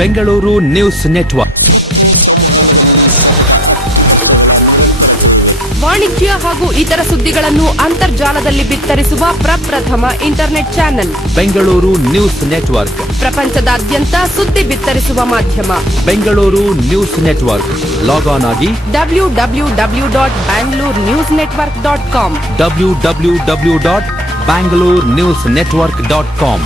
Bengaluru news network. ವಾಣಿಜ್ಯ ಹಾಗೂ ಇತರ ಸುದ್ದಿಗಳನ್ನು ಅಂತರ್ಜಾಲದಲ್ಲಿ ಬಿತ್ತರಿಸುವ ಪ್ರಪ್ರಥಮ internet channel Bengaluru news network. ಪ್ರಪಂಚದಾದ್ಯಂತ ಸುದ್ದಿ ಬಿತ್ತರಿಸುವ ಮಾಧ್ಯಮ Bengaluru news network. Log on ಆಗಿ www.bangalore-newsnetwork.com www.bangalore-newsnetwork.com.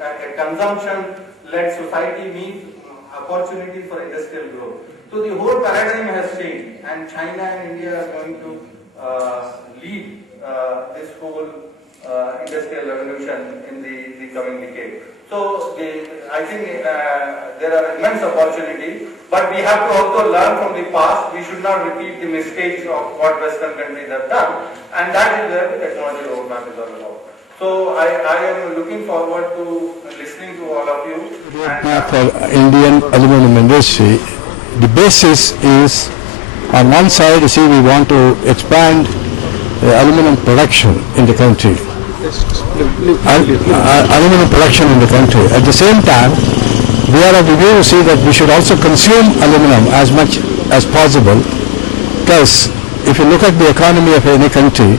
A consumption-led society means opportunity for industrial growth. So the whole paradigm has changed, and China and India are going to lead this whole industrial revolution in the coming decade. So I think there are immense opportunities, but we have to also learn from the past. We should not repeat the mistakes of what Western countries have done, and that is where the technology roadmap is all about. So I am looking forward to listening to all of you. Roadmap for Indian aluminum industry, the basis is on one side, you see, we want to expand aluminum production in the country. Aluminum production in the country. At the same time, we are of the view to see that we should also consume aluminum as much as possible, because if you look at the economy of any country,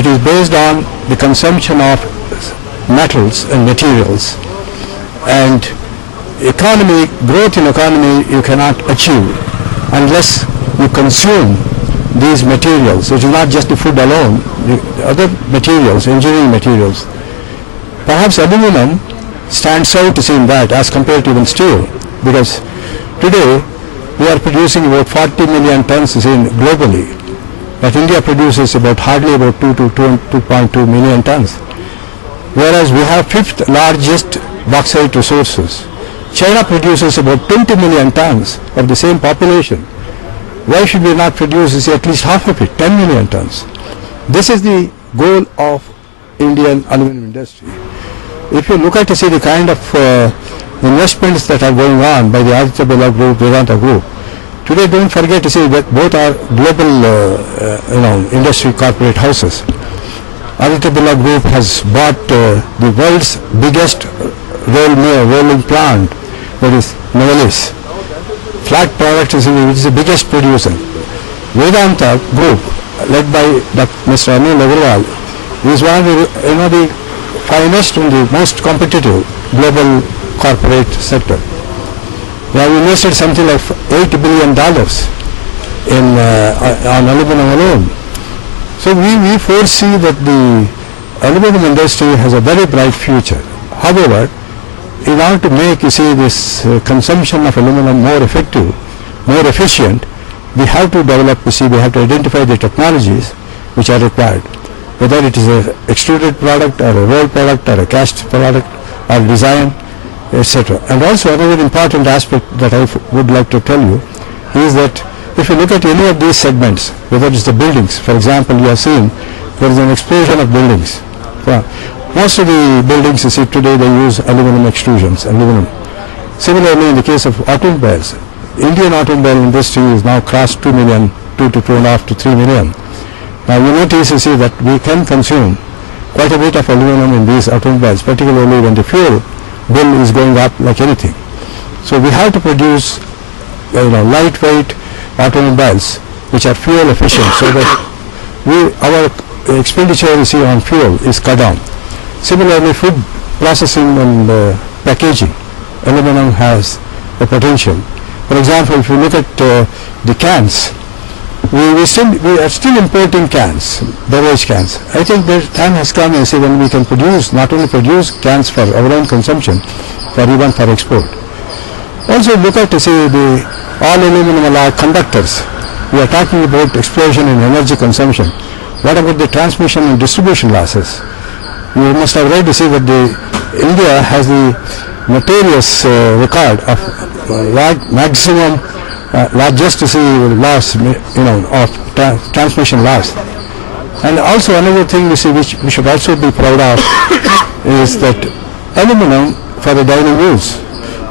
it is based on the consumption of metals and materials, and growth in economy you cannot achieve unless you consume these materials. It is not just the food alone, the other materials, engineering materials. Perhaps aluminum stands out in that as compared to even steel, because today we are producing about 40 million tons globally. But India produces hardly about 2 to 2.2 million tons, whereas we have fifth largest bauxite resources. China produces about 20 million tons of the same population. Why should we not produce at least half of it, 10 million tons? This is the goal of Indian aluminum industry. If you look at the kind of investments that are going on by the Aditya Birla Group, Vedanta Group, today, don't forget to say that both are global, industry corporate houses. Aditya Birla Group has bought the world's biggest rolling plant, that is Novelis. Flat Products is the biggest producer. Vedanta Group, led by Mr. Anil Agarwal, is one of the finest and the most competitive global corporate sector. We have invested something like $8 billion on aluminum alone. So we foresee that the aluminum industry has a very bright future. However, in order to make this consumption of aluminum more effective, more efficient, we have to develop, we have to identify the technologies which are required, whether it is an extruded product or a rolled product or a cast product or design, etc. And also another important aspect that I would like to tell you is that if you look at any of these segments, whether it's the buildings, for example, you have seen there is an explosion of buildings. Most of the buildings you see today, they use aluminum extrusions, aluminum. Similarly, in the case of automobiles, Indian automobile industry is now crossed 2 million, 2 to 2.5 to 3 million. Now you notice, that we can consume quite a bit of aluminum in these automobiles, particularly when the fuel bill is going up like anything. So we have to produce lightweight automobiles which are fuel efficient, so that our expenditure on fuel is cut down. Similarly, food processing and packaging, aluminum has a potential. For example, if you look at the cans, we are still importing cans, beverage cans. I think the time has come when we can not only produce cans for our own consumption, but even for export. Also look at the all aluminum alloy conductors. We are talking about explosion in energy consumption. What about the transmission and distribution losses? You must have read that India has the notorious record of largest loss, of transmission loss. And also another thing which we should also be proud of is that aluminum for the daily use.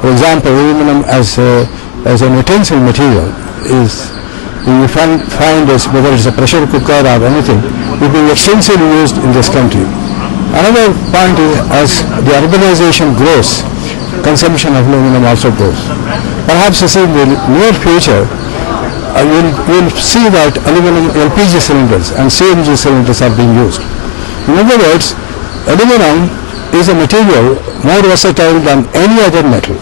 For example, aluminum as an utensil material is, you find this, whether it's a pressure cooker or anything, it is extensively used in this country. Another point is, as the urbanization grows, consumption of aluminum also grows. Perhaps you see in the near future, you'll see that aluminum LPG cylinders and CNG cylinders are being used. In other words, aluminum is a material more versatile than any other metal.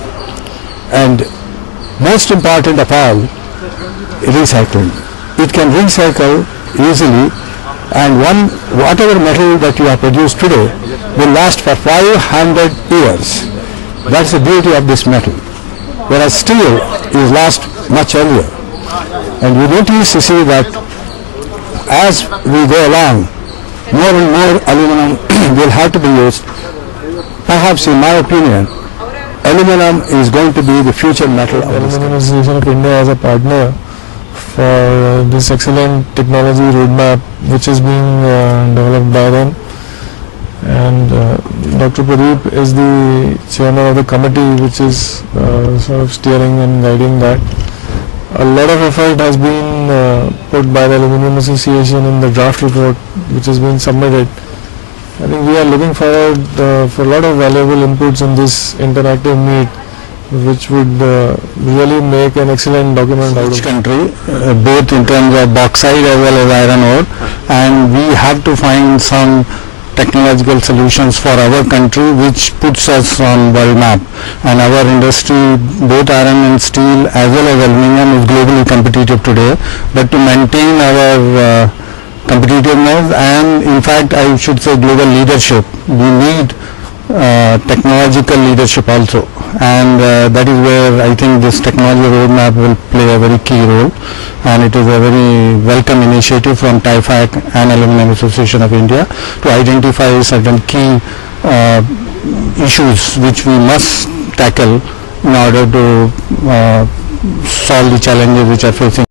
And most important of all, recycling. It can recycle easily, and whatever metal that you have produced today will last for 500 years. That's the beauty of this metal. Whereas steel is last much earlier. And you notice to see that as we go along, more and more aluminum will have to be used. Perhaps, in my opinion, aluminum is going to be the future metal of this Aluminium Association of India as a partner for this excellent technology roadmap which is being developed by them. And Dr. Pradeep is the chairman of the committee which is sort of steering and guiding that. A lot of effort has been put by the Aluminium Association in the draft report which has been submitted. I think we are looking forward for a lot of valuable inputs in this interactive meet, which would really make an excellent document out of each country, both in terms of bauxite as well as iron ore, and we have to find some technological solutions for our country which puts us on world map. And our industry, both iron and steel as well as aluminum, is globally competitive today. But to maintain our competitiveness and, in fact, I should say global leadership, we need technological leadership also, and that is where I think this technology roadmap will play a very key role, and it is a very welcome initiative from TIFAC and Aluminium Association of India to identify certain key issues which we must tackle in order to solve the challenges which are facing